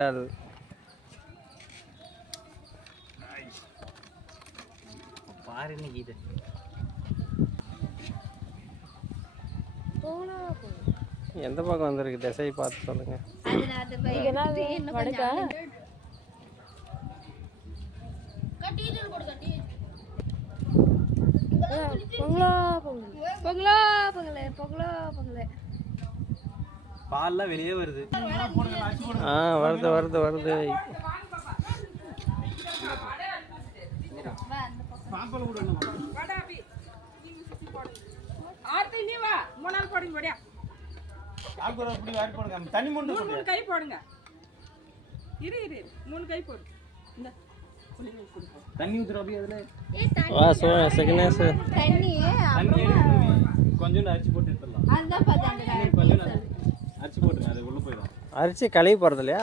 பாரு இன்னைக்கு இது எந்த பக்கம் வந்திருக்கு திசை பார்த்து சொல்லுங்க. பால்லாம் வெளியே வருது. வருது வருது வருது. தண்ணி மூணு கை போடுங்க. இரு 3 கை போடு. தண்ணி ஊத்துற அப்படியே அதுல கொஞ்சம் அரிசி போட்டு எடுத்துடலாம். அரிசி போட்டுங்க, அது உள்ள போயிடும். அரிசி கழுவி போறது இல்லையா?